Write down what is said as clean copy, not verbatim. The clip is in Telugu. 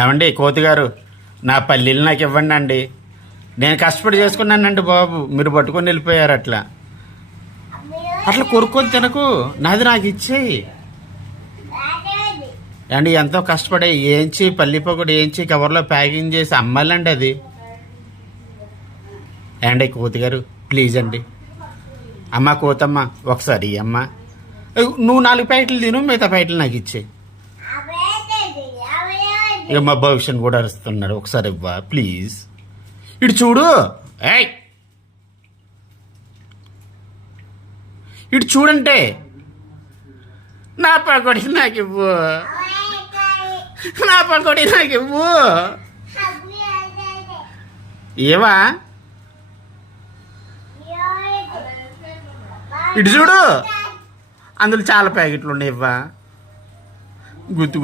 ఏమండి కోతి గారు, నా పల్లీలు నాకు ఇవ్వండి అండి. నేను కష్టపడి చేసుకున్నానండి బాబు, మీరు పట్టుకొని వెళ్ళిపోయారు అట్లా. అట్లా కొరుక్కొని తినకు, నాది నాకు ఇచ్చేయి అండి. ఎంతో కష్టపడి ఏంచి పల్లి పకోడీ ఏంచి కవర్లో ప్యాకింగ్ చేసి అమ్మాలండి అది. అండి కోతి గారు ప్లీజ్ అండి. అమ్మ కోతమ్మ ఒకసారి అమ్మ, నువ్వు 4 ప్యాకెట్లు తిను, మిగతా ప్యాకెట్లు నాకు ఇచ్చే. ఇక మా భవిష్యత్ కూడా అరుస్తున్నాడు, ఒకసారి ఇవ్వ ప్లీజ్. ఇటు చూడు, ఏయ్ ఇటు చూడంటే నా పకోడీ నాకు ఇవ్వు, నా పకోడీ నాకు ఇవ్వు. ఏవా ఇటు చూడు, అందులో చాలా ప్యాకెట్లు ఉన్నాయి ఇవ్వా. గుర్తు